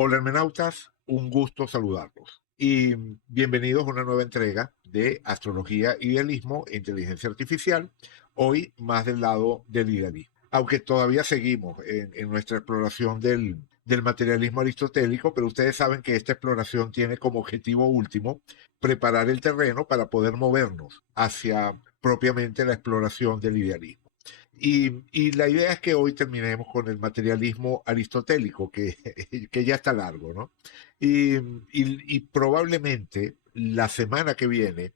Hola hermenautas, un gusto saludarlos y bienvenidos a una nueva entrega de Astrología, Idealismo e Inteligencia Artificial, hoy más del lado del idealismo. Aunque todavía seguimos en nuestra exploración del materialismo aristotélico, pero ustedes saben que esta exploración tiene como objetivo último preparar el terreno para poder movernos hacia propiamente la exploración del idealismo. Y la idea es que hoy terminemos con el materialismo aristotélico, que ya está largo, ¿no? Y probablemente la semana que viene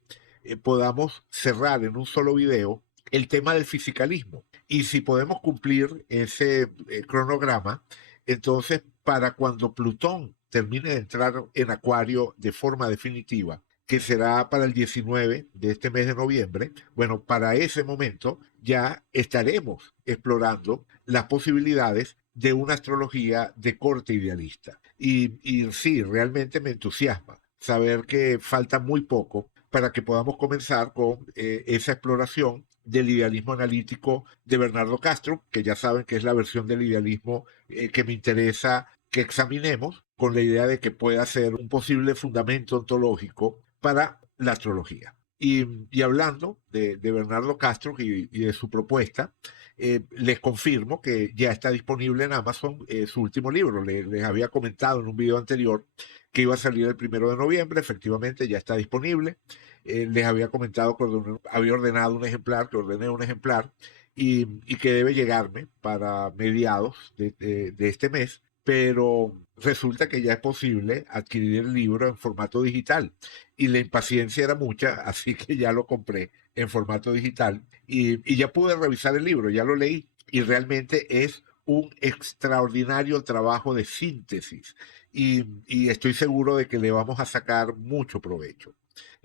podamos cerrar en un solo video el tema del fisicalismo. Y si podemos cumplir ese cronograma, entonces para cuando Plutón termine de entrar en Acuario de forma definitiva, que será para el 19 de este mes de noviembre, bueno, para ese momento ya estaremos explorando las posibilidades de una astrología de corte idealista. Y sí, realmente me entusiasma saber que falta muy poco para que podamos comenzar con esa exploración del idealismo analítico de Bernardo Castro, que ya saben que es la versión del idealismo que me interesa que examinemos con la idea de que pueda ser un posible fundamento ontológico para la astrología. Y hablando de Bernardo Castro y de su propuesta, les confirmo que ya está disponible en Amazon su último libro. Les había comentado en un video anterior que iba a salir el 1 de noviembre, efectivamente ya está disponible. Les había comentado que había ordenado un ejemplar, que ordené un ejemplar y que debe llegarme para mediados de este mes, pero resulta que ya es posible adquirir el libro en formato digital y la impaciencia era mucha, así que ya lo compré en formato digital y ya pude revisar el libro, ya lo leí y realmente es un extraordinario trabajo de síntesis y estoy seguro de que le vamos a sacar mucho provecho.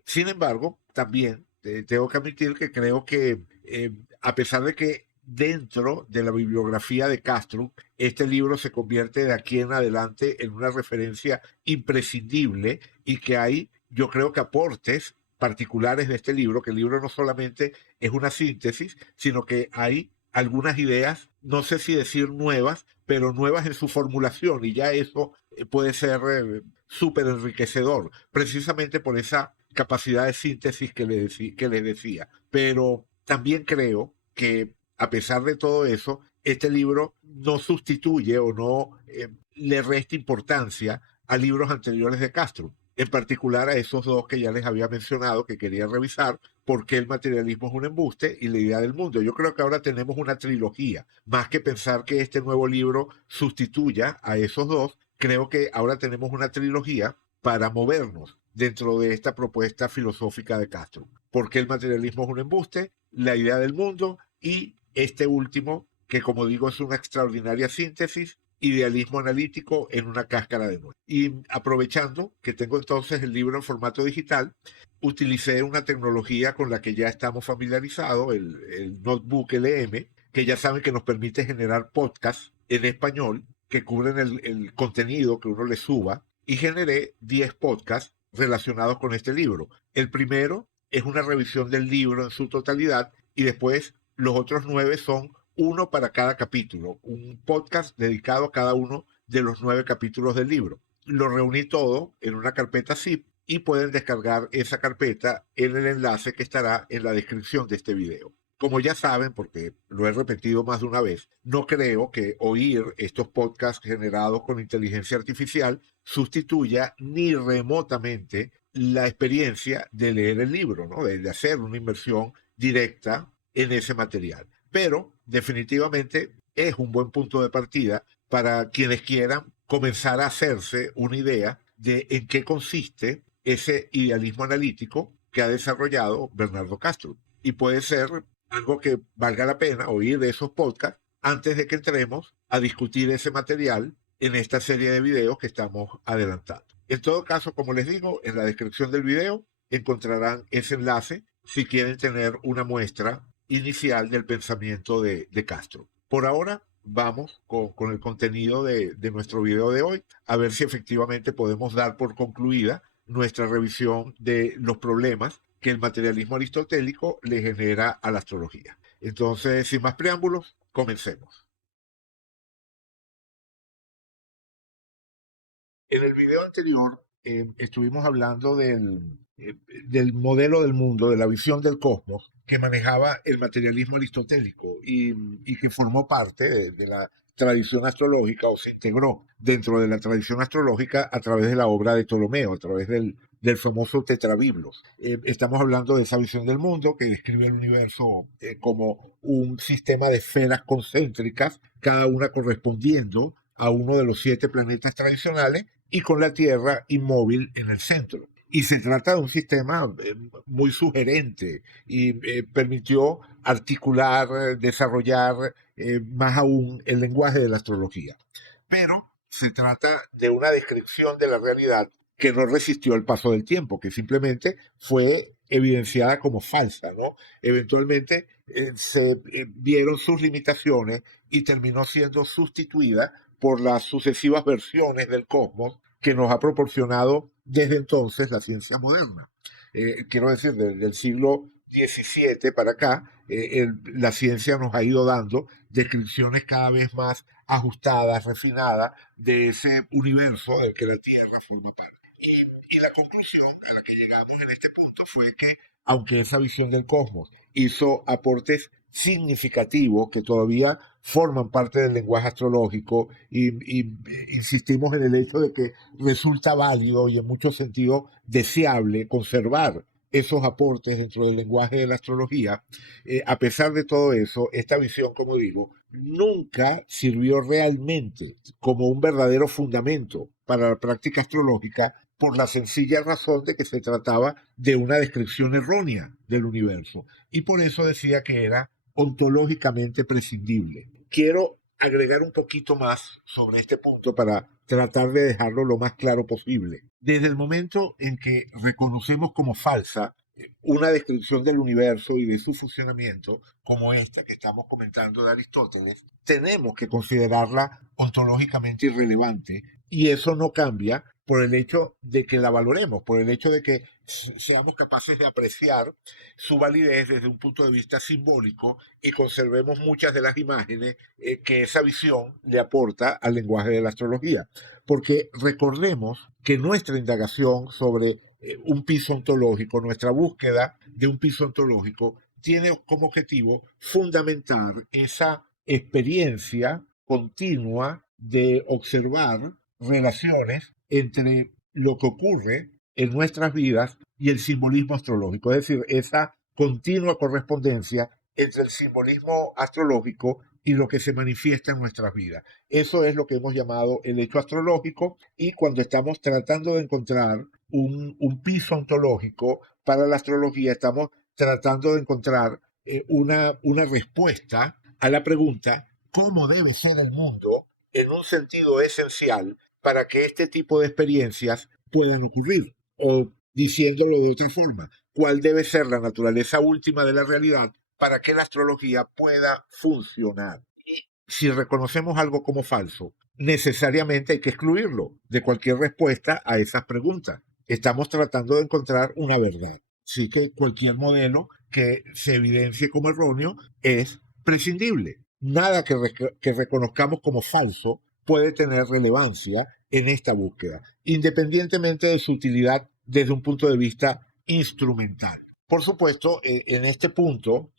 Sin embargo, también tengo que admitir que creo que a pesar de que dentro de la bibliografía de Castro, este libro se convierte de aquí en adelante en una referencia imprescindible y que hay, yo creo que aportes particulares de este libro, que el libro no solamente es una síntesis, sino que hay algunas ideas, no sé si decir nuevas, pero nuevas en su formulación y ya eso puede ser súper enriquecedor, precisamente por esa capacidad de síntesis que les decía. Pero también creo que a pesar de todo eso, este libro no sustituye o no le resta importancia a libros anteriores de Castro, en particular a esos dos que ya les había mencionado que quería revisar, porque el materialismo es un embuste y la idea del mundo. Yo creo que ahora tenemos una trilogía, más que pensar que este nuevo libro sustituya a esos dos, creo que ahora tenemos una trilogía para movernos dentro de esta propuesta filosófica de Castro. ¿Por qué el materialismo es un embuste? La idea del mundo y este último, que como digo es una extraordinaria síntesis, idealismo analítico en una cáscara de nuez. Y aprovechando que tengo entonces el libro en formato digital, utilicé una tecnología con la que ya estamos familiarizados, el Notebook LM, que ya saben que nos permite generar podcasts en español que cubren el contenido que uno le suba y generé 10 podcasts relacionados con este libro. El primero es una revisión del libro en su totalidad y después los otros 9 son uno para cada capítulo, un podcast dedicado a cada uno de los 9 capítulos del libro. Lo reuní todo en una carpeta zip y pueden descargar esa carpeta en el enlace que estará en la descripción de este video. Como ya saben, porque lo he repetido más de una vez, no creo que oír estos podcasts generados con inteligencia artificial sustituya ni remotamente la experiencia de leer el libro, ¿no? de hacer una inversión directa en ese material. Pero definitivamente es un buen punto de partida para quienes quieran comenzar a hacerse una idea de en qué consiste ese idealismo analítico que ha desarrollado Bernardo Castro. Y puede ser algo que valga la pena oír de esos podcasts antes de que entremos a discutir ese material en esta serie de videos que estamos adelantando. En todo caso, como les digo, en la descripción del video encontrarán ese enlace si quieren tener una muestra inicial del pensamiento de Castro. Por ahora, vamos con el contenido de nuestro video de hoy, a ver si efectivamente podemos dar por concluida nuestra revisión de los problemas que el materialismo aristotélico le genera a la astrología. Entonces, sin más preámbulos, comencemos. En el video anterior estuvimos hablando del modelo del mundo, de la visión del cosmos que manejaba el materialismo aristotélico y que formó parte de la tradición astrológica o se integró dentro de la tradición astrológica a través de la obra de Ptolomeo, a través del famoso Tetrabiblos. Estamos hablando de esa visión del mundo que describe el universo como un sistema de esferas concéntricas, cada una correspondiendo a uno de los 7 planetas tradicionales y con la Tierra inmóvil en el centro. Y se trata de un sistema muy sugerente y permitió articular, desarrollar más aún el lenguaje de la astrología. Pero se trata de una descripción de la realidad que no resistió el paso del tiempo, que simplemente fue evidenciada como falsa, ¿no? Eventualmente se vieron sus limitaciones y terminó siendo sustituida por las sucesivas versiones del cosmos que nos ha proporcionado desde entonces la ciencia moderna. Quiero decir, desde el siglo XVII para acá, la ciencia nos ha ido dando descripciones cada vez más ajustadas, refinadas de ese universo del que la Tierra forma parte. Y la conclusión a la que llegamos en este punto fue que, aunque esa visión del cosmos hizo aportes significativos que todavía forman parte del lenguaje astrológico y insistimos en el hecho de que resulta válido y en muchos sentidos deseable conservar esos aportes dentro del lenguaje de la astrología, a pesar de todo eso, esta visión, como digo, nunca sirvió realmente como un verdadero fundamento para la práctica astrológica por la sencilla razón de que se trataba de una descripción errónea del universo. Y por eso decía que era ontológicamente prescindible. Quiero agregar un poquito más sobre este punto para tratar de dejarlo lo más claro posible. Desde el momento en que reconocemos como falsa una descripción del universo y de su funcionamiento, como esta que estamos comentando de Aristóteles, tenemos que considerarla ontológicamente irrelevante y eso no cambia por el hecho de que la valoremos, por el hecho de que seamos capaces de apreciar su validez desde un punto de vista simbólico y conservemos muchas de las imágenes que esa visión le aporta al lenguaje de la astrología. Porque recordemos que nuestra indagación sobre un piso ontológico, nuestra búsqueda de un piso ontológico, tiene como objetivo fundamentar esa experiencia continua de observar relaciones entre lo que ocurre en nuestras vidas y el simbolismo astrológico, es decir, esa continua correspondencia entre el simbolismo astrológico y lo que se manifiesta en nuestras vidas. Eso es lo que hemos llamado el hecho astrológico y cuando estamos tratando de encontrar un piso ontológico para la astrología, estamos tratando de encontrar una respuesta a la pregunta ¿cómo debe ser el mundo en un sentido esencial para que este tipo de experiencias puedan ocurrir? O diciéndolo de otra forma, ¿cuál debe ser la naturaleza última de la realidad para que la astrología pueda funcionar? Y si reconocemos algo como falso, necesariamente hay que excluirlo de cualquier respuesta a esas preguntas. Estamos tratando de encontrar una verdad. Así que cualquier modelo que se evidencie como erróneo es prescindible. Nada que reconozcamos como falso puede tener relevancia en esta búsqueda, independientemente de su utilidad desde un punto de vista instrumental. Por supuesto, en este punto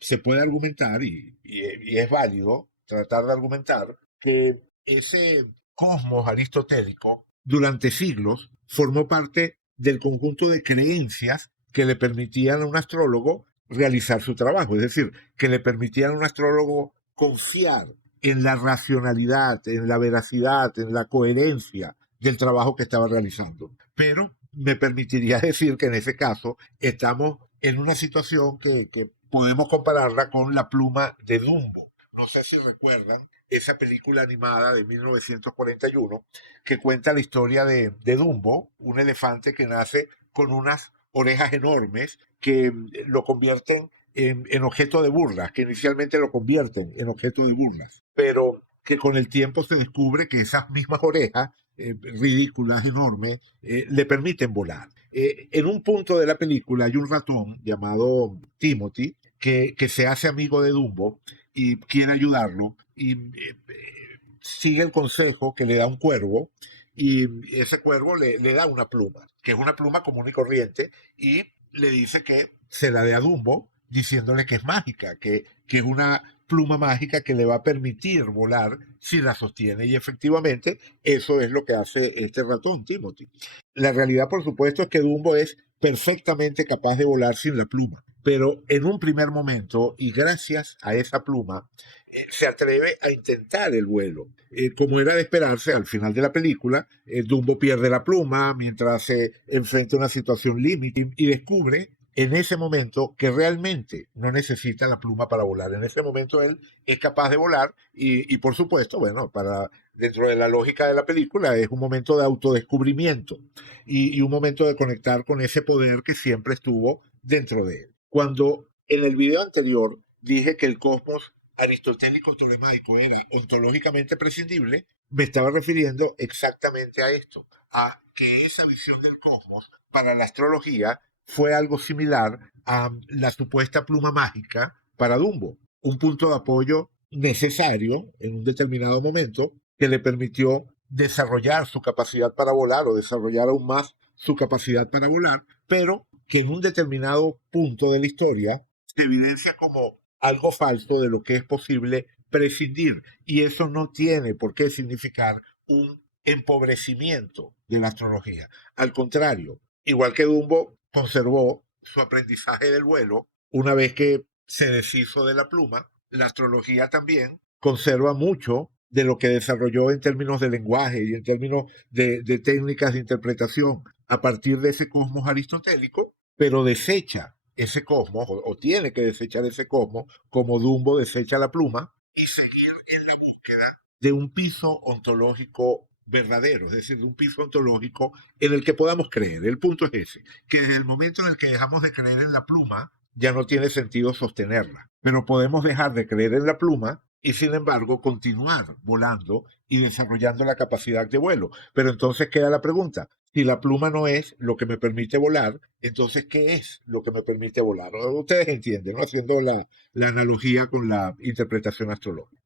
se puede argumentar, y es válido tratar de argumentar, que ese cosmos aristotélico durante siglos formó parte del conjunto de creencias que le permitían a un astrólogo realizar su trabajo, es decir, que le permitían a un astrólogo confiar en la racionalidad, en la veracidad, en la coherencia del trabajo que estaba realizando. Pero me permitiría decir que en ese caso estamos en una situación que podemos compararla con La pluma de Dumbo. No sé si recuerdan esa película animada de 1941 que cuenta la historia de Dumbo, un elefante que nace con unas orejas enormes que lo convierten en objeto de burlas, que inicialmente lo convierten en objeto de burlas, pero que con el tiempo se descubre que esas mismas orejas, ridículas, enormes, le permiten volar. En un punto de la película hay un ratón llamado Timothy que se hace amigo de Dumbo y quiere ayudarlo y sigue el consejo que le da un cuervo y ese cuervo le da una pluma, que es una pluma común y corriente, y le dice que se la dé a Dumbo, diciéndole que es mágica, que es una pluma mágica que le va a permitir volar si la sostiene. Y efectivamente, eso es lo que hace este ratón, Timothy. La realidad, por supuesto, es que Dumbo es perfectamente capaz de volar sin la pluma. Pero en un primer momento, y gracias a esa pluma, se atreve a intentar el vuelo. Como era de esperarse, al final de la película, Dumbo pierde la pluma mientras se enfrenta a una situación límite y descubre en ese momento que realmente no necesita la pluma para volar. En ese momento él es capaz de volar y por supuesto, bueno, dentro de la lógica de la película es un momento de autodescubrimiento y un momento de conectar con ese poder que siempre estuvo dentro de él. Cuando en el video anterior dije que el cosmos aristotélico tolemaico era ontológicamente prescindible, me estaba refiriendo exactamente a esto, a que esa visión del cosmos para la astrología fue algo similar a la supuesta pluma mágica para Dumbo, un punto de apoyo necesario en un determinado momento que le permitió desarrollar su capacidad para volar o desarrollar aún más su capacidad para volar, pero que en un determinado punto de la historia se evidencia como algo falso de lo que es posible prescindir. Y eso no tiene por qué significar un empobrecimiento de la astrología. Al contrario, igual que Dumbo conservó su aprendizaje del vuelo, una vez que se deshizo de la pluma, la astrología también conserva mucho de lo que desarrolló en términos de lenguaje y en términos de técnicas de interpretación a partir de ese cosmos aristotélico, pero desecha ese cosmos, o tiene que desechar ese cosmos, como Dumbo desecha la pluma, y seguir en la búsqueda de un piso ontológico verdadero, es decir, de un piso ontológico en el que podamos creer. El punto es ese, que desde el momento en el que dejamos de creer en la pluma, ya no tiene sentido sostenerla. Pero podemos dejar de creer en la pluma y sin embargo continuar volando y desarrollando la capacidad de vuelo. Pero entonces queda la pregunta, si la pluma no es lo que me permite volar, entonces ¿qué es lo que me permite volar? Ustedes entienden, ¿no? Haciendo la analogía con la interpretación astrológica.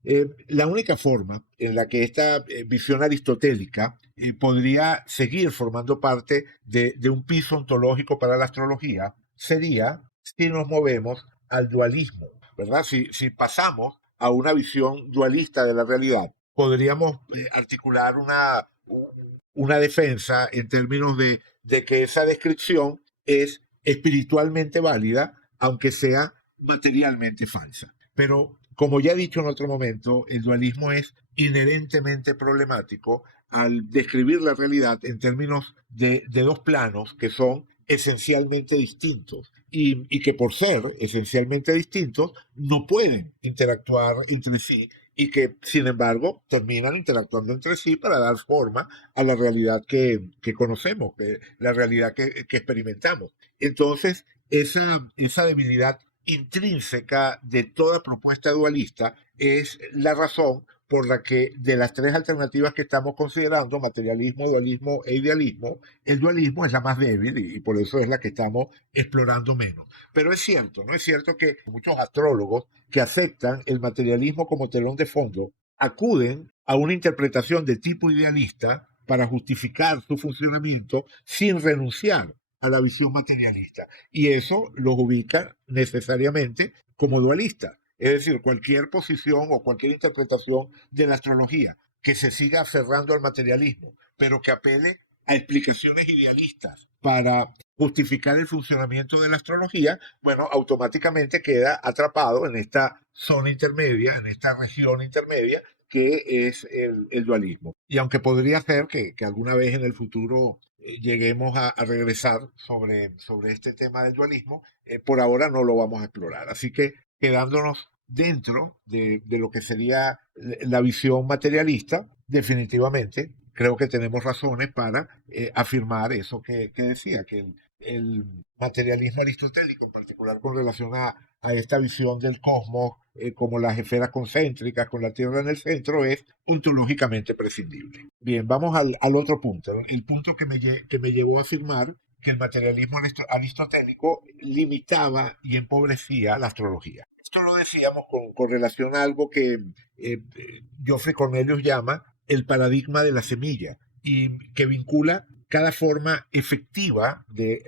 La única forma en la que esta visión aristotélica podría seguir formando parte de un piso ontológico para la astrología sería si nos movemos al dualismo, ¿verdad? Si pasamos a una visión dualista de la realidad, podríamos articular una defensa en términos de que esa descripción es espiritualmente válida, aunque sea materialmente falsa. Pero, como ya he dicho en otro momento, el dualismo es inherentemente problemático al describir la realidad en términos de dos planos que son esencialmente distintos y que por ser esencialmente distintos no pueden interactuar entre sí y que sin embargo terminan interactuando entre sí para dar forma a la realidad que conocemos, la realidad que experimentamos. Entonces, esa debilidad intrínseca de toda propuesta dualista es la razón por la que de las tres alternativas que estamos considerando, materialismo, dualismo e idealismo, el dualismo es la más débil y por eso es la que estamos explorando menos. Pero es cierto, ¿no? Es cierto que muchos astrólogos que aceptan el materialismo como telón de fondo acuden a una interpretación de tipo idealista para justificar su funcionamiento sin renunciar a la visión materialista. Y eso los ubica necesariamente como dualistas. Es decir, cualquier posición o cualquier interpretación de la astrología que se siga aferrando al materialismo, pero que apele a explicaciones idealistas para justificar el funcionamiento de la astrología, bueno, automáticamente queda atrapado en esta zona intermedia, en esta región intermedia, que es el dualismo. Y aunque podría ser que alguna vez en el futuro lleguemos a regresar sobre este tema del dualismo, por ahora no lo vamos a explorar. Así que quedándonos dentro de lo que sería la visión materialista, definitivamente creo que tenemos razones para afirmar eso que decía, que el materialismo aristotélico, en particular con relación a esta visión del cosmos como las esferas concéntricas con la Tierra en el centro, es ontológicamente prescindible. Bien, vamos al otro punto, ¿no? El punto que me llevó a afirmar que el materialismo aristotélico limitaba y empobrecía la astrología. Esto lo decíamos con relación a algo que Geoffrey Cornelius llama el paradigma de la semilla. y que vincula cada forma efectiva de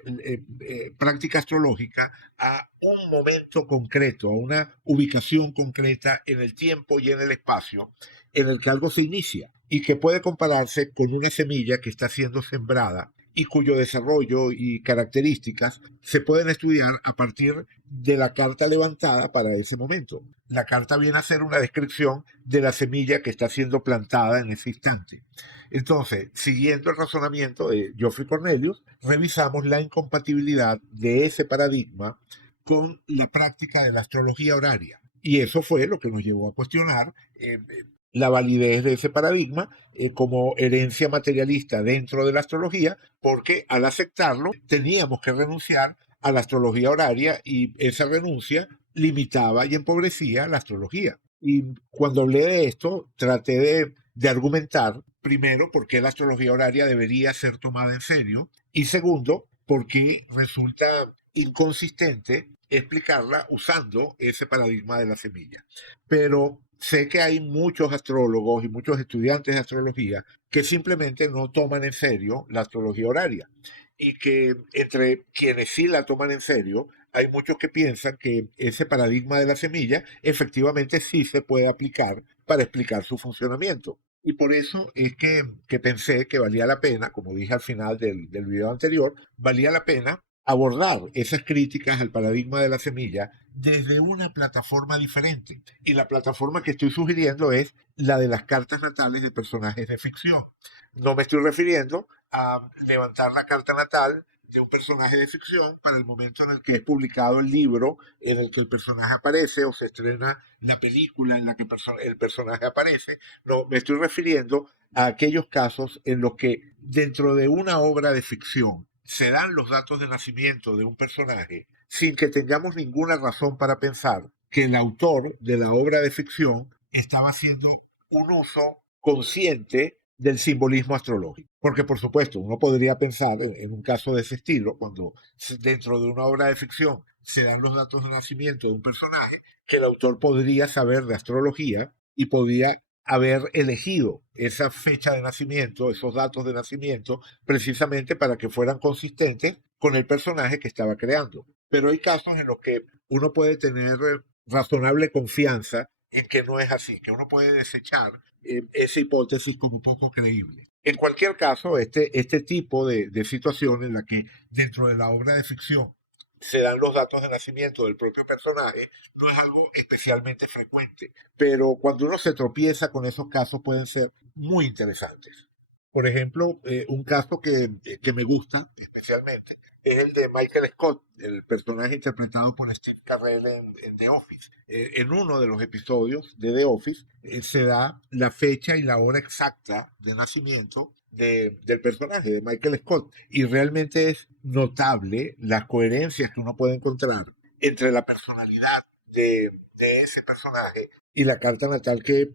práctica astrológica a un momento concreto, a una ubicación concreta en el tiempo y en el espacio en el que algo se inicia y que puede compararse con una semilla que está siendo sembrada y cuyo desarrollo y características se pueden estudiar a partir de la carta levantada para ese momento. La carta viene a ser una descripción de la semilla que está siendo plantada en ese instante. Entonces, siguiendo el razonamiento de Geoffrey Cornelius, revisamos la incompatibilidad de ese paradigma con la práctica de la astrología horaria. Y eso fue lo que nos llevó a cuestionar la validez de ese paradigma como herencia materialista dentro de la astrología, porque al aceptarlo teníamos que renunciar a la astrología horaria y esa renuncia limitaba y empobrecía la astrología. Y cuando hablé de esto, traté de argumentar, primero, por qué la astrología horaria debería ser tomada en serio, y segundo, por qué resulta inconsistente explicarla usando ese paradigma de la semilla. Pero sé que hay muchos astrólogos y muchos estudiantes de astrología que simplemente no toman en serio la astrología horaria y que entre quienes sí la toman en serio, hay muchos que piensan que ese paradigma de la semilla efectivamente sí se puede aplicar para explicar su funcionamiento. Y por eso es que pensé que valía la pena, como dije al final del video anterior, valía la pena abordar esas críticas al paradigma de la semilla desde una plataforma diferente. Y la plataforma que estoy sugiriendo es la de las cartas natales de personajes de ficción. No me estoy refiriendo a levantar la carta natal de un personaje de ficción para el momento en el que es publicado el libro en el que el personaje aparece o se estrena la película en la que el personaje aparece. No, me estoy refiriendo a aquellos casos en los que dentro de una obra de ficción se dan los datos de nacimiento de un personaje sin que tengamos ninguna razón para pensar que el autor de la obra de ficción estaba haciendo un uso consciente del simbolismo astrológico. Porque, por supuesto, uno podría pensar en un caso de ese estilo, cuando dentro de una obra de ficción se dan los datos de nacimiento de un personaje, que el autor podría saber de astrología y podía haber elegido esa fecha de nacimiento, esos datos de nacimiento, precisamente para que fueran consistentes con el personaje que estaba creando. Pero hay casos en los que uno puede tener razonable confianza en que no es así, que uno puede desechar esa hipótesis como poco creíble. En cualquier caso, este tipo de situación en la que dentro de la obra de ficción se dan los datos de nacimiento del propio personaje, no es algo especialmente frecuente, pero cuando uno se tropieza con esos casos pueden ser muy interesantes. Por ejemplo, un caso que me gusta especialmente es el de Michael Scott, el personaje interpretado por Steve Carell en The Office. En uno de los episodios de The Office se da la fecha y la hora exacta de nacimiento del personaje, de Michael Scott. Y realmente es notable las coherencias que uno puede encontrar entre la personalidad de ese personaje y la carta natal que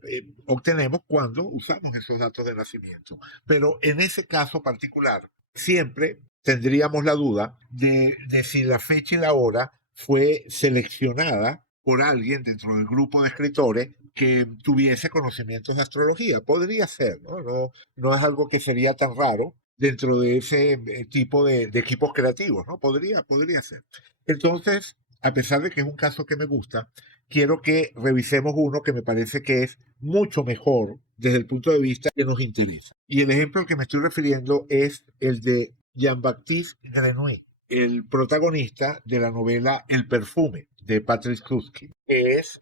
obtenemos cuando usamos esos datos de nacimiento. Pero en ese caso particular, siempre tendríamos la duda de si la fecha y la hora fue seleccionada por alguien dentro del grupo de escritores que tuviese conocimientos de astrología. Podría ser, ¿no? No es algo que sería tan raro dentro de ese tipo de equipos creativos, ¿no? Podría ser. Entonces, a pesar de que es un caso que me gusta, quiero que revisemos uno que me parece que es mucho mejor desde el punto de vista que nos interesa. Y el ejemplo al que me estoy refiriendo es el de Jean-Baptiste Grenouille, el protagonista de la novela El perfume de Patrick Susskind, que es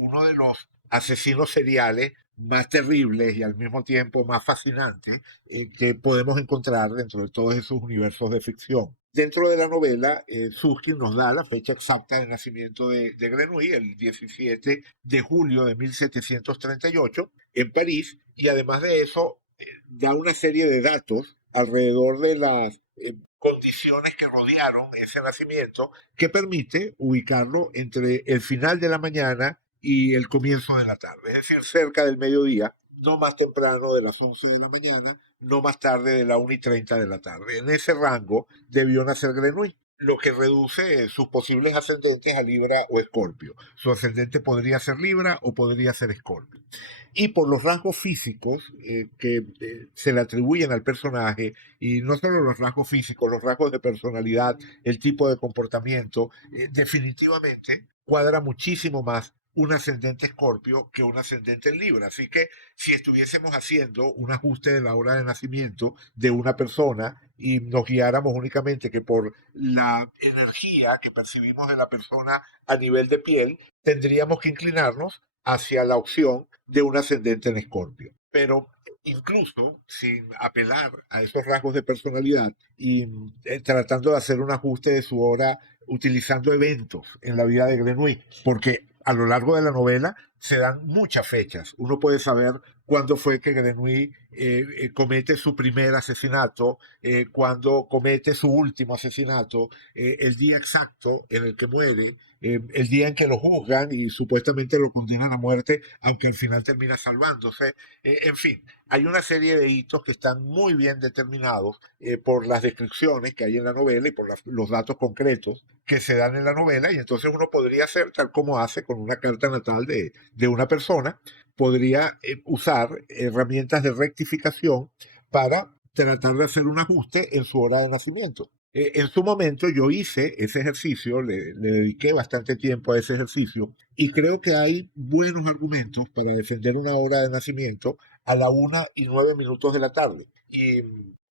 uno de los asesinos seriales más terribles y al mismo tiempo más fascinantes que podemos encontrar dentro de todos esos universos de ficción. Dentro de la novela, Susskind nos da la fecha exacta de nacimiento de Grenouille, el 17 de julio de 1738, en París, y además de eso, da una serie de datos alrededor de las condiciones que rodearon ese nacimiento que permite ubicarlo entre el final de la mañana y el comienzo de la tarde, es decir, cerca del mediodía, no más temprano de las 11 de la mañana, no más tarde de la 1:30 de la tarde. En ese rango debió nacer Grenouille. lo que reduce sus posibles ascendentes a Libra o Escorpio. Su ascendente podría ser Libra o podría ser Escorpio. Y por los rasgos físicos que se le atribuyen al personaje, y no solo los rasgos físicos, los rasgos de personalidad, el tipo de comportamiento, definitivamente cuadra muchísimo más un ascendente Escorpio que un ascendente en Libra. Así que si estuviésemos haciendo un ajuste de la hora de nacimiento de una persona y nos guiáramos únicamente que por la energía que percibimos de la persona a nivel de piel, tendríamos que inclinarnos hacia la opción de un ascendente en Escorpio. Pero incluso sin apelar a esos rasgos de personalidad y tratando de hacer un ajuste de su hora utilizando eventos en la vida de Grenouille, porque a lo largo de la novela se dan muchas fechas. Uno puede saber cuándo fue que Grenouille comete su primer asesinato, cuándo comete su último asesinato, el día exacto en el que muere, el día en que lo juzgan y supuestamente lo condenan a muerte, aunque al final termina salvándose. En fin, hay una serie de hitos que están muy bien determinados por las descripciones que hay en la novela y por los datos concretos que se dan en la novela, y entonces uno podría hacer tal como hace con una carta natal de una persona, podría usar herramientas de rectificación para tratar de hacer un ajuste en su hora de nacimiento. En su momento yo hice ese ejercicio, le dediqué bastante tiempo a ese ejercicio y creo que hay buenos argumentos para defender una hora de nacimiento a la 1:09 de la tarde. Y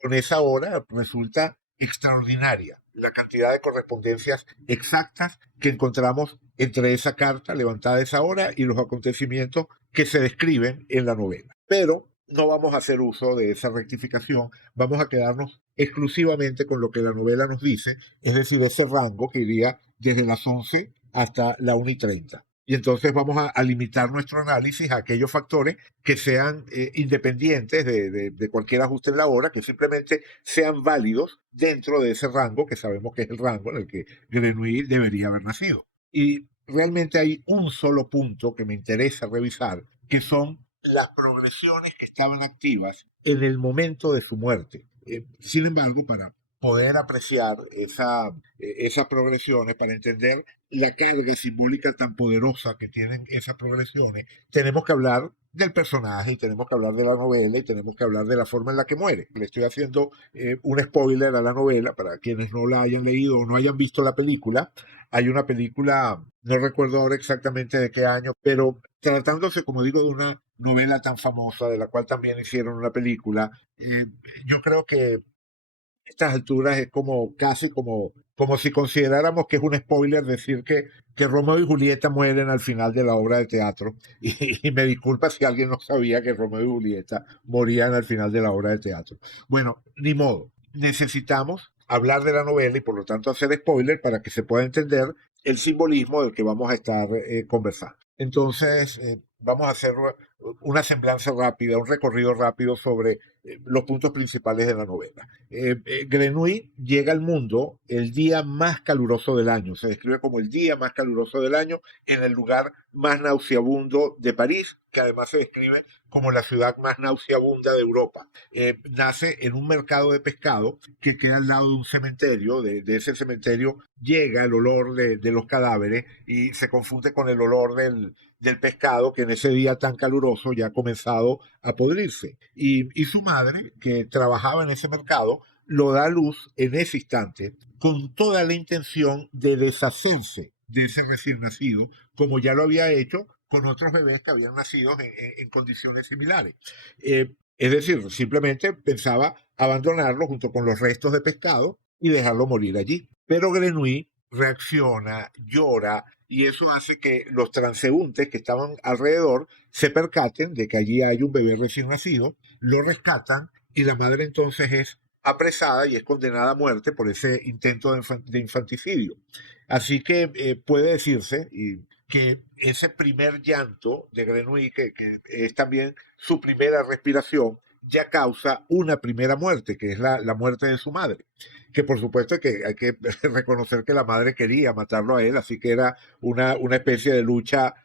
con esa hora resulta extraordinaria la cantidad de correspondencias exactas que encontramos entre esa carta levantada a esa hora y los acontecimientos que se describen en la novela. Pero no vamos a hacer uso de esa rectificación, vamos a quedarnos exclusivamente con lo que la novela nos dice, es decir, ese rango que iría desde las 11 hasta la 1:30. Y entonces vamos a limitar nuestro análisis a aquellos factores que sean independientes de cualquier ajuste en la hora, que simplemente sean válidos dentro de ese rango, que sabemos que es el rango en el que Grenouille debería haber nacido. Y realmente hay un solo punto que me interesa revisar, que son las progresiones que estaban activas en el momento de su muerte. Sin embargo, para poder apreciar esas progresiones, para entender la carga simbólica tan poderosa que tienen esas progresiones, tenemos que hablar del personaje y tenemos que hablar de la novela y tenemos que hablar de la forma en la que muere. Le estoy haciendo un spoiler a la novela para quienes no la hayan leído o no hayan visto la película. Hay una película, no recuerdo ahora exactamente de qué año, pero tratándose, como digo, de una novela tan famosa, de la cual también hicieron una película, yo creo que a estas alturas es como casi como si consideráramos que es un spoiler decir que Romeo y Julieta mueren al final de la obra de teatro. Y me disculpa si alguien no sabía que Romeo y Julieta morían al final de la obra de teatro. Bueno, ni modo. Necesitamos hablar de la novela y por lo tanto hacer spoiler para que se pueda entender el simbolismo del que vamos a estar conversando. Entonces, vamos a hacer una semblanza rápida, un recorrido rápido sobre los puntos principales de la novela. Grenouille llega al mundo el día más caluroso del año, se describe como el día más caluroso del año en el lugar más nauseabundo de París, que además se describe como la ciudad más nauseabunda de Europa. Nace en un mercado de pescado que queda al lado de un cementerio, de ese cementerio llega el olor de los cadáveres y se confunde con el olor del pescado que en ese día tan caluroso ya ha comenzado a podrirse. Y su madre, que trabajaba en ese mercado, lo da a luz en ese instante con toda la intención de deshacerse de ese recién nacido, como ya lo había hecho con otros bebés que habían nacido en condiciones similares. Es decir, simplemente pensaba abandonarlo junto con los restos de pescado y dejarlo morir allí. Pero Grenouille reacciona, llora, y eso hace que los transeúntes que estaban alrededor se percaten de que allí hay un bebé recién nacido, lo rescatan y la madre entonces es apresada y es condenada a muerte por ese intento de infanticidio. Así que puede decirse que ese primer llanto de Grenouille, que es también su primera respiración, ya causa una primera muerte, que es la muerte de su madre. Que por supuesto que hay que reconocer que la madre quería matarlo a él, así que era una especie de lucha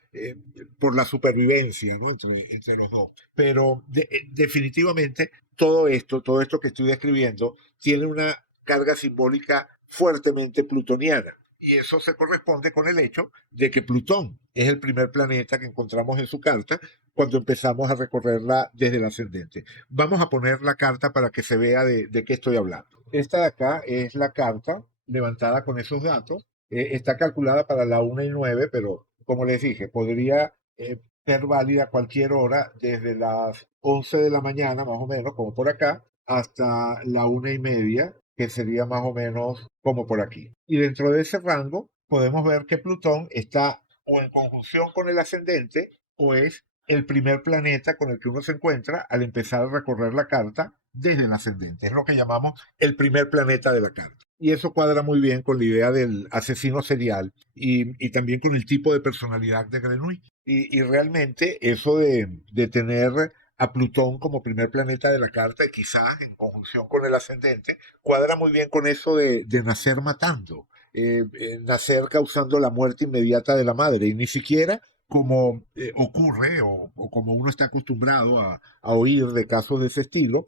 por la supervivencia, ¿no? entre los dos. Pero definitivamente todo esto que estoy describiendo, tiene una carga simbólica fuertemente plutoniana. Y eso se corresponde con el hecho de que Plutón es el primer planeta que encontramos en su carta cuando empezamos a recorrerla desde el ascendente. Vamos a poner la carta para que se vea de qué estoy hablando. Esta de acá es la carta levantada con esos datos. Está calculada para la 1:09, pero como les dije, podría ser válida a cualquier hora desde las 11 de la mañana, más o menos, como por acá, hasta la 1:30, que sería más o menos como por aquí. Y dentro de ese rango podemos ver que Plutón está o en conjunción con el ascendente o es el primer planeta con el que uno se encuentra al empezar a recorrer la carta desde el ascendente. Es lo que llamamos el primer planeta de la carta. Y eso cuadra muy bien con la idea del asesino serial y también con el tipo de personalidad de Grenouille. Y realmente eso de tener a Plutón como primer planeta de la carta y quizás en conjunción con el ascendente, cuadra muy bien con eso de nacer matando, nacer causando la muerte inmediata de la madre y ni siquiera como ocurre o como uno está acostumbrado a oír de casos de ese estilo,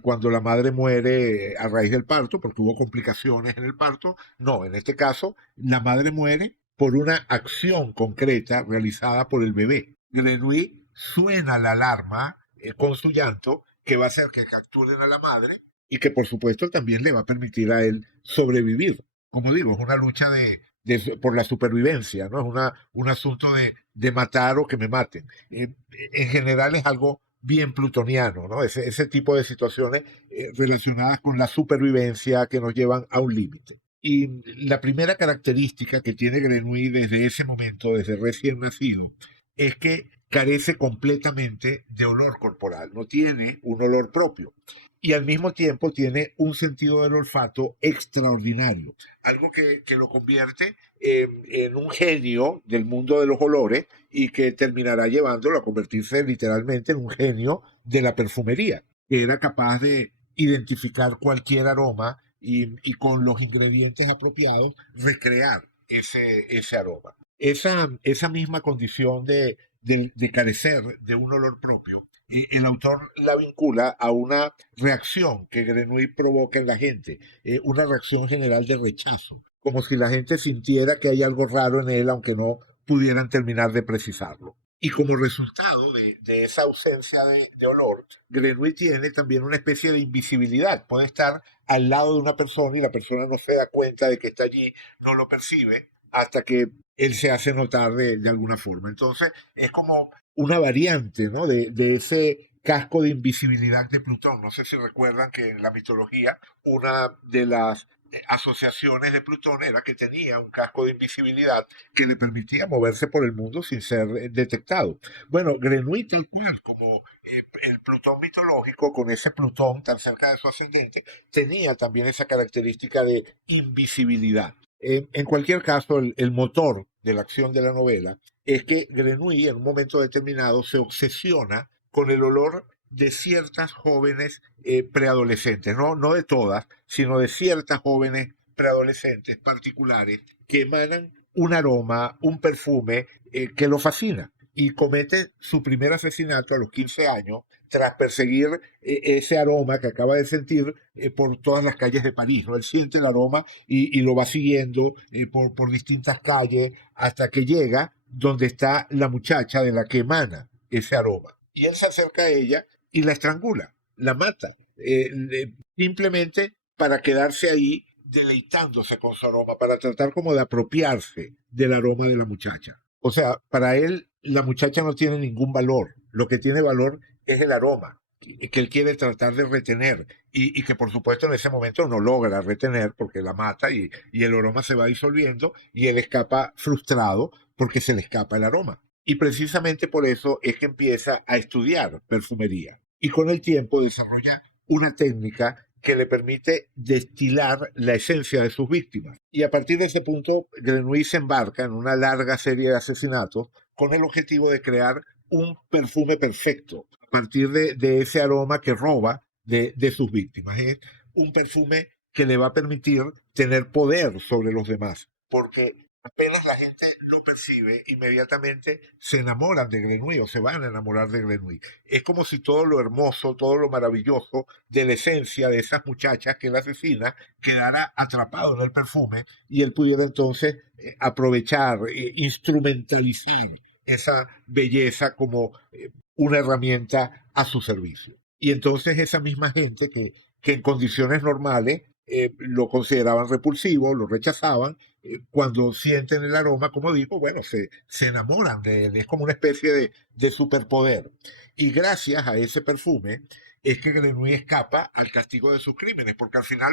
cuando la madre muere a raíz del parto, porque hubo complicaciones en el parto. No, en este caso, la madre muere por una acción concreta realizada por el bebé. Grenouille suena la alarma con su llanto, que va a hacer que capturen a la madre y que por supuesto también le va a permitir a él sobrevivir. Como digo, es una lucha por la supervivencia, ¿no? Es un asunto de matar o que me maten. En general es algo bien plutoniano, ¿no? Ese tipo de situaciones relacionadas con la supervivencia que nos llevan a un límite. Y la primera característica que tiene Grenouille desde ese momento, desde recién nacido, es que carece completamente de olor corporal, no tiene un olor propio. Y al mismo tiempo tiene un sentido del olfato extraordinario, algo que lo convierte en un genio del mundo de los olores y que terminará llevándolo a convertirse literalmente en un genio de la perfumería, que era capaz de identificar cualquier aroma y con los ingredientes apropiados recrear ese aroma. Esa misma condición de carecer de un olor propio, y el autor la vincula a una reacción que Grenouille provoca en la gente, una reacción general de rechazo, como si la gente sintiera que hay algo raro en él, aunque no pudieran terminar de precisarlo. Y como resultado de esa ausencia de olor, Grenouille tiene también una especie de invisibilidad. Puede estar al lado de una persona y la persona no se da cuenta de que está allí, no lo percibe, hasta que él se hace notar de alguna forma. Entonces, es como una variante, ¿no? de ese casco de invisibilidad de Plutón. No sé si recuerdan que en la mitología una de las asociaciones de Plutón era que tenía un casco de invisibilidad que le permitía moverse por el mundo sin ser detectado. Bueno, Grenouille, tal cual como el Plutón mitológico, con ese Plutón tan cerca de su ascendente, tenía también esa característica de invisibilidad. En cualquier caso, el motor de la acción de la novela es que Grenouille en un momento determinado se obsesiona con el olor de ciertas jóvenes preadolescentes, no de todas, sino de ciertas jóvenes preadolescentes particulares que emanan un aroma, un perfume que lo fascina. Y comete su primer asesinato a los 15 años tras perseguir ese aroma que acaba de sentir por todas las calles de París, ¿no? Él siente el aroma y lo va siguiendo por distintas calles hasta que llega donde está la muchacha de la que emana ese aroma. Y él se acerca a ella y la estrangula, la mata, simplemente para quedarse ahí deleitándose con su aroma, para tratar como de apropiarse del aroma de la muchacha. O sea, para él la muchacha no tiene ningún valor, lo que tiene valor es el aroma que él quiere tratar de retener y que por supuesto en ese momento no logra retener porque la mata y el aroma se va disolviendo y él escapa frustrado porque se le escapa el aroma. Y precisamente por eso es que empieza a estudiar perfumería y con el tiempo desarrolla una técnica que le permite destilar la esencia de sus víctimas. Y a partir de ese punto, Grenouille se embarca en una larga serie de asesinatos con el objetivo de crear un perfume perfecto a partir de ese aroma que roba de sus víctimas. Es un perfume que le va a permitir tener poder sobre los demás, porque Apenas la gente lo percibe, inmediatamente se enamoran de Grenouille o se van a enamorar de Grenouille. Es como si todo lo hermoso, todo lo maravilloso de la esencia de esas muchachas que él asesina quedara atrapado en el perfume y él pudiera entonces aprovechar, instrumentalizar esa belleza como una herramienta a su servicio. Y entonces esa misma gente que en condiciones normales lo consideraban repulsivo, lo rechazaban, cuando sienten el aroma, como digo, bueno, se enamoran de él, es como una especie de superpoder. Y gracias a ese perfume es que Grenouille escapa al castigo de sus crímenes, porque al final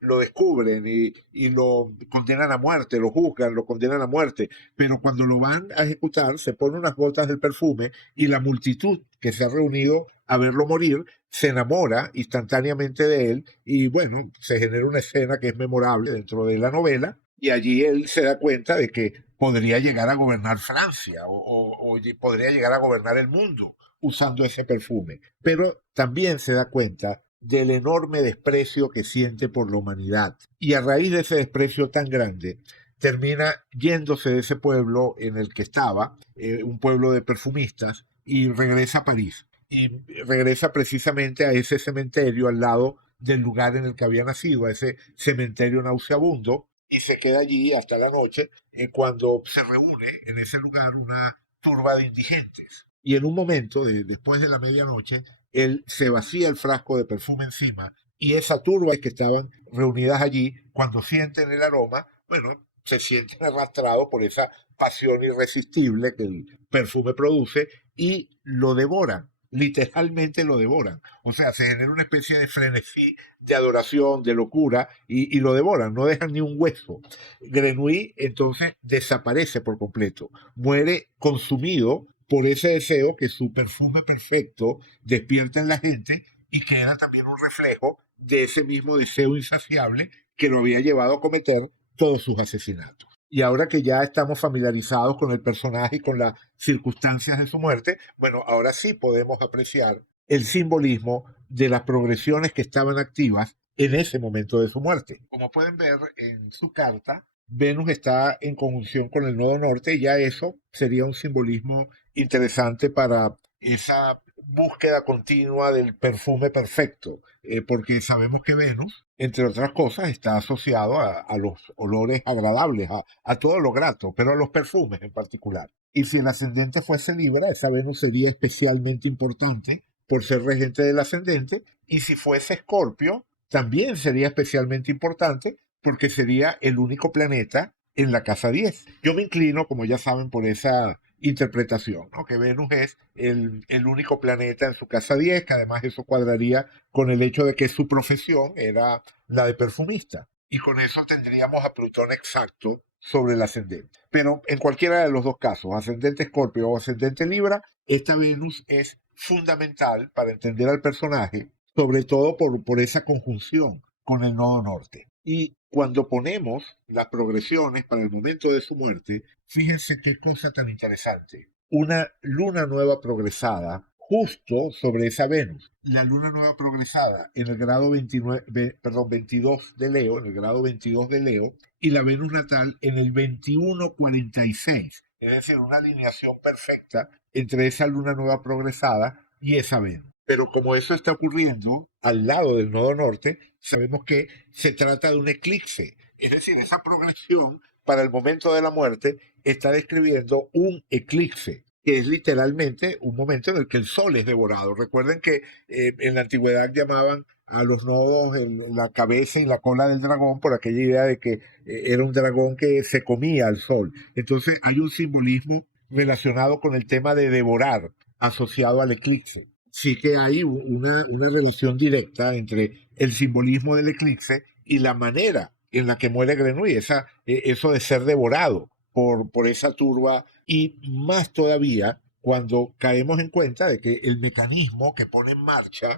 lo descubren y lo condenan a muerte, lo juzgan, lo condenan a muerte, pero cuando lo van a ejecutar se ponen unas gotas del perfume y la multitud que se ha reunido a verlo morir se enamora instantáneamente de él y bueno, se genera una escena que es memorable dentro de la novela y allí él se da cuenta de que podría llegar a gobernar Francia o podría llegar a gobernar el mundo usando ese perfume. Pero también se da cuenta del enorme desprecio que siente por la humanidad. Y a raíz de ese desprecio tan grande, termina yéndose de ese pueblo en el que estaba, un pueblo de perfumistas, y regresa a París. Y regresa precisamente a ese cementerio al lado del lugar en el que había nacido, a ese cementerio nauseabundo, y se queda allí hasta la noche, cuando se reúne en ese lugar una turba de indigentes. Y en un momento, después de la medianoche, él se vacía el frasco de perfume encima y esa turba que estaban reunidas allí, cuando sienten el aroma, bueno, se sienten arrastrados por esa pasión irresistible que el perfume produce y lo devoran, literalmente lo devoran. O sea, se genera una especie de frenesí, de adoración, de locura, y lo devoran, no dejan ni un hueso. Grenouille entonces desaparece por completo, muere consumido por ese deseo que su perfume perfecto despierta en la gente y que era también un reflejo de ese mismo deseo insaciable que lo había llevado a cometer todos sus asesinatos. Y ahora que ya estamos familiarizados con el personaje y con las circunstancias de su muerte, bueno, ahora sí podemos apreciar el simbolismo de las progresiones que estaban activas en ese momento de su muerte. Como pueden ver en su carta, Venus está en conjunción con el nodo norte y ya eso sería un simbolismo interesante para esa búsqueda continua del perfume perfecto, porque sabemos que Venus, entre otras cosas, está asociado a los olores agradables, a todo lo grato, pero a los perfumes en particular. Y si el ascendente fuese Libra, esa Venus sería especialmente importante por ser regente del ascendente, y si fuese Escorpio, también sería especialmente importante porque sería el único planeta en la casa 10. Yo me inclino, como ya saben, por esa interpretación, ¿no? Que Venus es el único planeta en su casa 10, que además eso cuadraría con el hecho de que su profesión era la de perfumista. Y con eso tendríamos a Plutón exacto sobre el ascendente. Pero en cualquiera de los dos casos, ascendente Escorpio o ascendente Libra, esta Venus es fundamental para entender al personaje, sobre todo por esa conjunción con el nodo norte. Y cuando ponemos las progresiones para el momento de su muerte, fíjense qué cosa tan interesante. Una luna nueva progresada justo sobre esa Venus. La luna nueva progresada en el grado 29, perdón, 22 de Leo, en el grado 22 de Leo, y la Venus natal en el 2146. Es decir, una alineación perfecta entre esa luna nueva progresada y esa Venus. Pero como eso está ocurriendo al lado del nodo norte, sabemos que se trata de un eclipse. Es decir, esa progresión para el momento de la muerte está describiendo un eclipse, que es literalmente un momento en el que el sol es devorado. Recuerden que en la antigüedad llamaban a los nodos la cabeza y la cola del dragón por aquella idea de que era un dragón que se comía al sol. Entonces hay un simbolismo relacionado con el tema de devorar asociado al eclipse. Sí que hay una relación directa entre el simbolismo del eclipse y la manera en la que muere Grenouille, eso de ser devorado por esa turba, y más todavía cuando caemos en cuenta de que el mecanismo que pone en marcha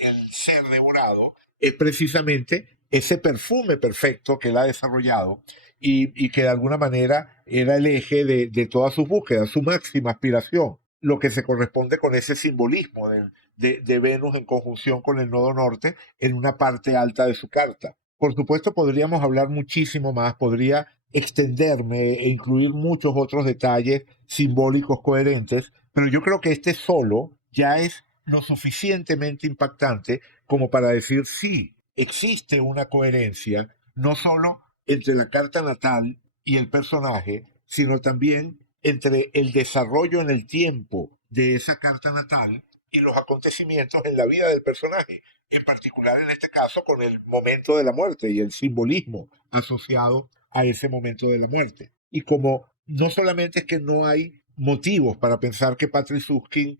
el ser devorado es precisamente ese perfume perfecto que él ha desarrollado y que de alguna manera era el eje de todas sus búsquedas, su máxima aspiración, lo que se corresponde con ese simbolismo de Venus en conjunción con el nodo norte en una parte alta de su carta. Por supuesto, podríamos hablar muchísimo más, podría extenderme e incluir muchos otros detalles simbólicos coherentes, pero yo creo que este solo ya es lo suficientemente impactante como para decir sí, existe una coherencia, no solo entre la carta natal y el personaje, sino también entre el desarrollo en el tiempo de esa carta natal y los acontecimientos en la vida del personaje, en particular en este caso con el momento de la muerte y el simbolismo asociado a ese momento de la muerte. Y como no solamente es que no hay motivos para pensar que Patrick Süskind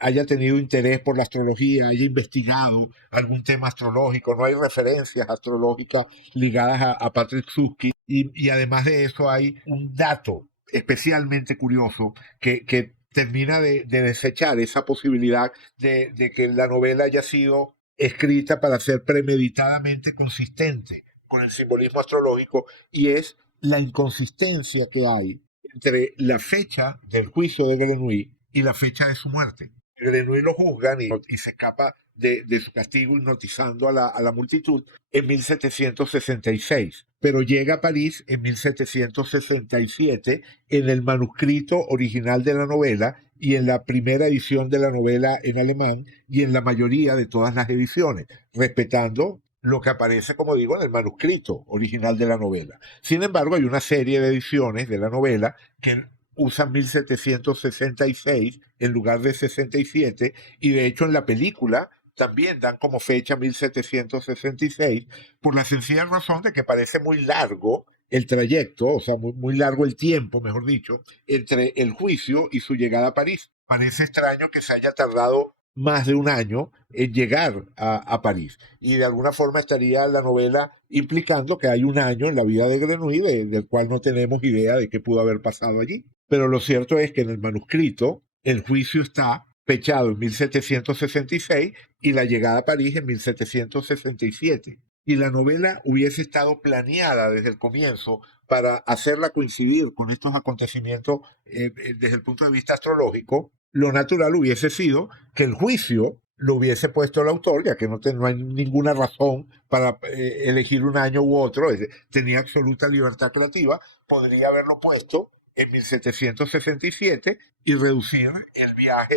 haya tenido interés por la astrología, haya investigado algún tema astrológico, no hay referencias astrológicas ligadas a Patrick Süskind, y además de eso hay un dato especialmente curioso que termina de desechar esa posibilidad de que la novela haya sido escrita para ser premeditadamente consistente con el simbolismo astrológico, y es la inconsistencia que hay entre la fecha del juicio de Grenouille y la fecha de su muerte. Grenouille lo juzgan y se escapa de su castigo hipnotizando a la multitud en 1766, pero llega a París en 1767 en el manuscrito original de la novela y en la primera edición de la novela en alemán y en la mayoría de todas las ediciones, respetando lo que aparece, como digo, en el manuscrito original de la novela. Sin embargo, hay una serie de ediciones de la novela que usan 1766 en lugar de 67, y de hecho en la película también dan como fecha 1766, por la sencilla razón de que parece muy largo el trayecto, o sea, muy largo el tiempo, mejor dicho, entre el juicio y su llegada a París. Parece extraño que se haya tardado más de un año en llegar a París. Y de alguna forma estaría la novela implicando que hay un año en la vida de Grenouille del cual no tenemos idea de qué pudo haber pasado allí. Pero lo cierto es que en el manuscrito el juicio está fechado en 1766 y la llegada a París en 1767. Y la novela hubiese estado planeada desde el comienzo para hacerla coincidir con estos acontecimientos desde el punto de vista astrológico, lo natural hubiese sido que el juicio lo hubiese puesto el autor, ya que no hay ninguna razón para elegir un año u otro, tenía absoluta libertad creativa, podría haberlo puesto en 1767 y reducir el viaje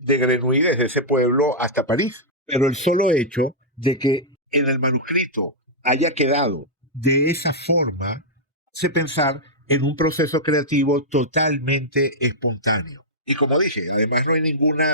de Grenouille desde ese pueblo hasta París. Pero el solo hecho de que en el manuscrito haya quedado de esa forma hace pensar en un proceso creativo totalmente espontáneo. Y como dije, además no hay ninguna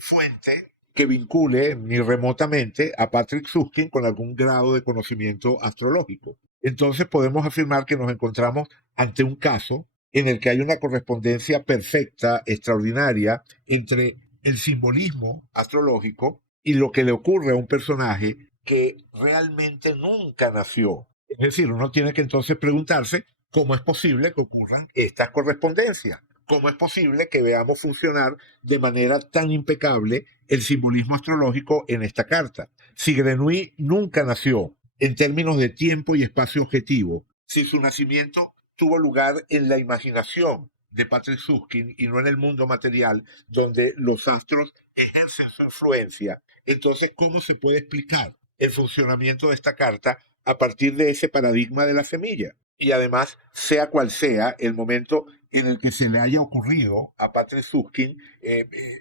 fuente que vincule ni remotamente a Patrick Süskind con algún grado de conocimiento astrológico. Entonces podemos afirmar que nos encontramos ante un caso en el que hay una correspondencia perfecta, extraordinaria, entre el simbolismo astrológico y lo que le ocurre a un personaje que realmente nunca nació. Es decir, uno tiene que entonces preguntarse cómo es posible que ocurran estas correspondencias. ¿Cómo es posible que veamos funcionar de manera tan impecable el simbolismo astrológico en esta carta? Si Grenouille nunca nació en términos de tiempo y espacio objetivo, si su nacimiento tuvo lugar en la imaginación de Patrick Süskind y no en el mundo material, donde los astros ejercen su influencia, entonces, ¿cómo se puede explicar el funcionamiento de esta carta a partir de ese paradigma de la semilla? Y además, sea cual sea el momento en el que se le haya ocurrido a Patrick Süskind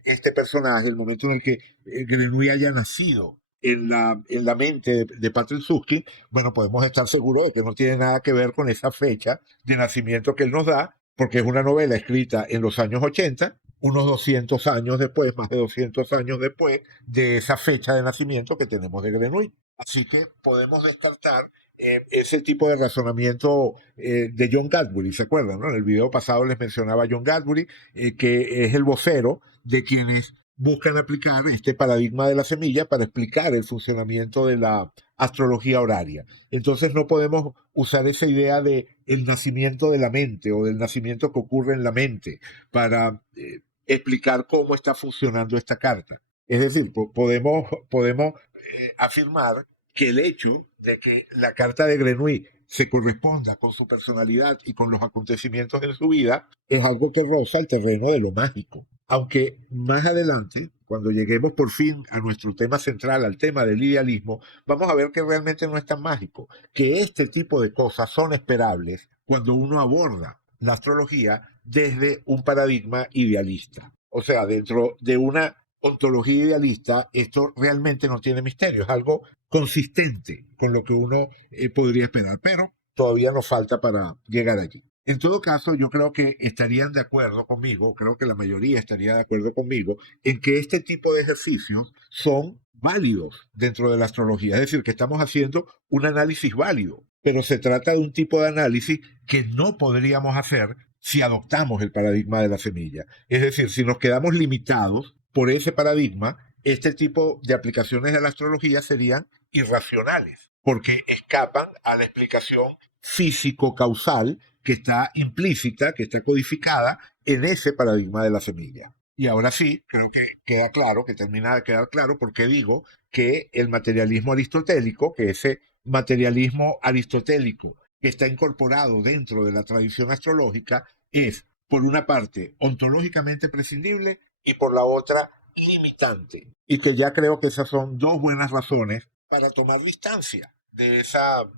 este personaje, el momento en el que Grenouille haya nacido en la mente de Patrick Süskind, bueno, podemos estar seguros de que no tiene nada que ver con esa fecha de nacimiento que él nos da, porque es una novela escrita en los años 80, unos 200 años después, más de 200 años después de esa fecha de nacimiento que tenemos de Grenouille. Así que podemos descartar ese tipo de razonamiento de John Gadbury, ¿se acuerdan? ¿No? En el video pasado les mencionaba a John Gadbury, que es el vocero de quienes buscan aplicar este paradigma de la semilla para explicar el funcionamiento de la astrología horaria. Entonces no podemos usar esa idea de el nacimiento de la mente o del nacimiento que ocurre en la mente para explicar cómo está funcionando esta carta. Es decir, podemos afirmar que el hecho de que la carta de Grenouille se corresponda con su personalidad y con los acontecimientos en su vida es algo que roza el terreno de lo mágico. Aunque más adelante, cuando lleguemos por fin a nuestro tema central, al tema del idealismo, vamos a ver que realmente no es tan mágico, que este tipo de cosas son esperables cuando uno aborda la astrología desde un paradigma idealista. O sea, dentro de una ontología idealista, esto realmente no tiene misterio, es algo consistente con lo que uno podría esperar, pero todavía nos falta para llegar allí. En todo caso, yo creo que estarían de acuerdo conmigo, creo que la mayoría estaría de acuerdo conmigo, en que este tipo de ejercicios son válidos dentro de la astrología, es decir, que estamos haciendo un análisis válido, pero se trata de un tipo de análisis que no podríamos hacer si adoptamos el paradigma de la semilla. Es decir, si nos quedamos limitados por ese paradigma, este tipo de aplicaciones de la astrología serían irracionales, porque escapan a la explicación físico-causal que está implícita, que está codificada en ese paradigma de la semilla. Y ahora sí, creo que queda claro, que termina de quedar claro, porque digo que el materialismo aristotélico, que ese materialismo aristotélico que está incorporado dentro de la tradición astrológica, es, por una parte, ontológicamente prescindible y por la otra, limitante. Y que ya creo que esas son dos buenas razones para tomar distancia de esa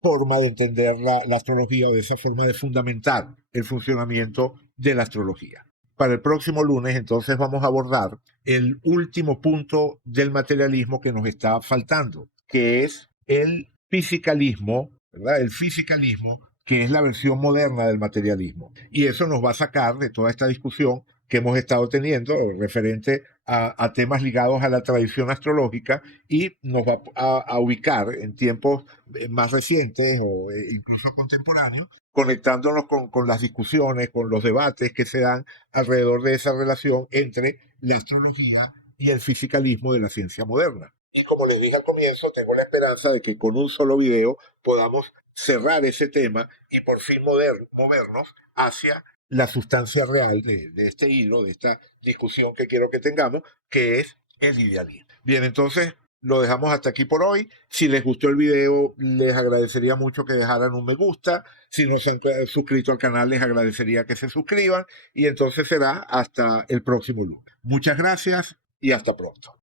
forma de entender la astrología o de esa forma de fundamentar el funcionamiento de la astrología. Para el próximo lunes, entonces, vamos a abordar el último punto del materialismo que nos está faltando, que es el fisicalismo, ¿verdad? El fisicalismo, que es la versión moderna del materialismo. Y eso nos va a sacar de toda esta discusión que hemos estado teniendo referente a temas ligados a la tradición astrológica y nos va a ubicar en tiempos más recientes o incluso contemporáneos, conectándonos con las discusiones, con los debates que se dan alrededor de esa relación entre la astrología y el fisicalismo de la ciencia moderna. Y como les dije al comienzo, tengo la esperanza de que con un solo video podamos cerrar ese tema y por fin movernos hacia la sustancia real de este hilo, de esta discusión que quiero que tengamos, que es el idealismo. Bien, entonces lo dejamos hasta aquí por hoy. Si les gustó el video, les agradecería mucho que dejaran un me gusta. Si no se han suscrito al canal, les agradecería que se suscriban. Y entonces será hasta el próximo lunes. Muchas gracias y hasta pronto.